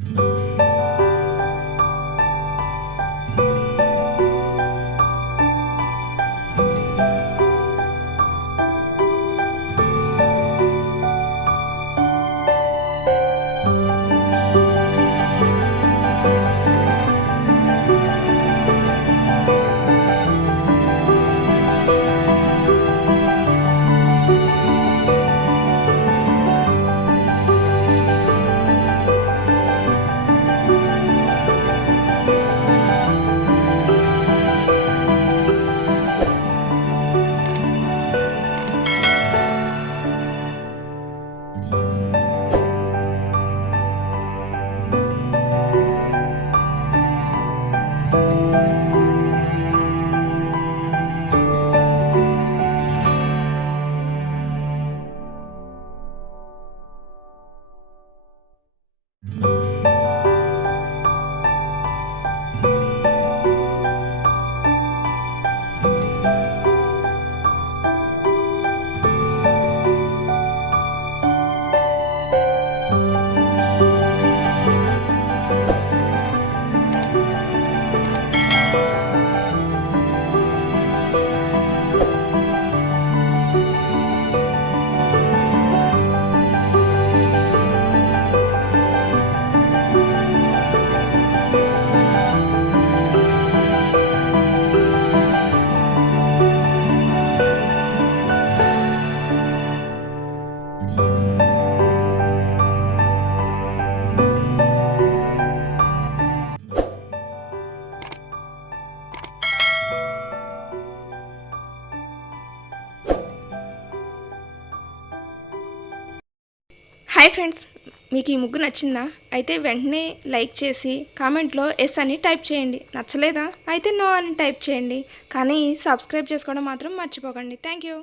Hi friends, మీకు ఈ ముగ్గు నచ్చిందా? అయితే వెంటనే లైక్ చేసి కామెంట్లో ఎస్ అని టైప్ చేయండి. నచ్చలేదా? అయితే నో అని టైప్ చేయండి. కానీ సబ్స్క్రైబ్ చేసుకోవడం మాత్రం మర్చిపోకండి. Thank you.